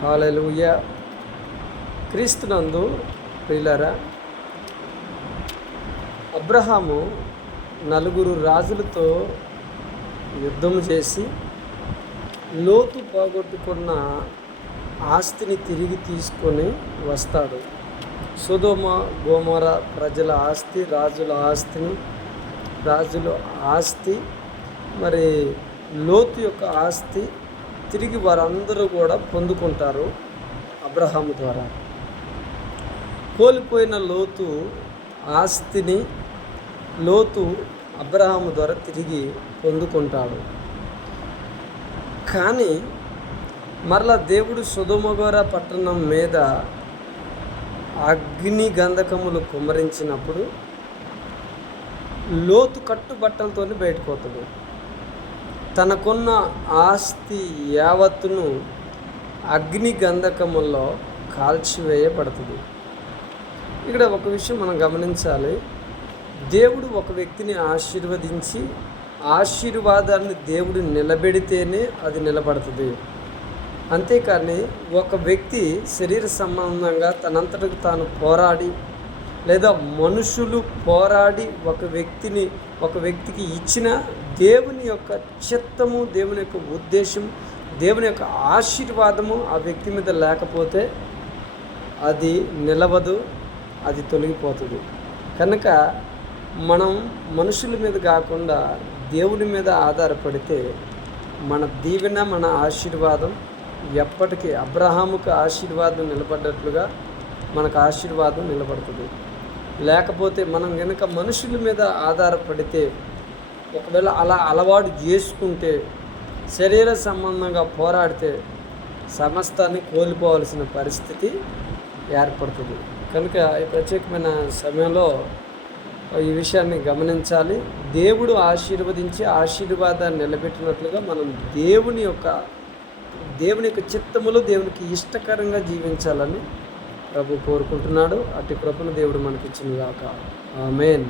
హల్లెలూయా. క్రీస్తునందు ప్రియులారా, అబ్రహాము 4 రాజులతో యుద్ధం చేసి లోతు పోగొట్టుకున్న ఆస్తిని తిరిగి తీసుకొని వస్తాడు. సొదొమ గొమొర్రా ప్రజల ఆస్తి, రాజుల ఆస్తి, మరి లోతు యొక్క ఆస్తి తిరిగి వారందరూ కూడా పొందుకుంటారు అబ్రహాము ద్వారా. కోల్పోయిన లోతు ఆస్తిని అబ్రహాము ద్వారా తిరిగి పొందుకుంటాడు. కానీ మరలా దేవుడు సొదొమ గొమొర్రా పట్టణం మీద అగ్ని గంధకములు కుమ్మరించినప్పుడు లోతు కట్టుబట్టలతో బయటకు పోతాడు. తనకున్న ఆస్తి యావత్తును అగ్ని గంధకముల్లో కాల్చివేయబడుతుంది. ఇక్కడ ఒక విషయం మనం గమనించాలి. దేవుడు ఒక వ్యక్తిని ఆశీర్వదించి ఆశీర్వాదాన్ని దేవుడు నిలబెడితేనే అది నిలబడుతుంది. అంతేకాని ఒక వ్యక్తి శరీర సంబంధంగా తనంతటకు తాను పోరాడి, లేదా మనుషులు పోరాడి ఒక వ్యక్తికి ఇచ్చిన దేవుని యొక్క చిత్తము, దేవుని యొక్క ఉద్దేశం, దేవుని యొక్క ఆశీర్వాదము ఆ వ్యక్తి మీద లేకపోతే అది నిలవదు, అది తొలగిపోతుంది. కనుక మనం మనుషుల మీద కాకుండా దేవుని మీద ఆధారపడితే మన దీవెన, మన ఆశీర్వాదం ఎప్పటికీ అబ్రహాముకు ఆశీర్వాదం నిలబడ్డట్లుగా మనకు ఆశీర్వాదం నిలబడుతుంది. లేకపోతే మనం కనుక మనుషుల మీద ఆధారపడితే, ఒకవేళ అలా అలవాటు చేసుకుంటే, శరీర సంబంధంగా పోరాడితే సమస్తాన్ని కోల్పోవలసిన పరిస్థితి ఏర్పడుతుంది. కనుక ఈ ప్రత్యేకమైన సమయంలో ఈ విషయాన్ని గమనించాలి. దేవుడు ఆశీర్వదించి ఆశీర్వాదాన్ని నిలబెట్టినట్లుగా మనం దేవుని యొక్క చిత్తములో దేవునికి ఇష్టకరంగా జీవించాలని ప్రభు కోరుకుంటున్నాడు. అట్టి కృపను దేవుడు మనకిచ్చిన గాక. ఆమేన్.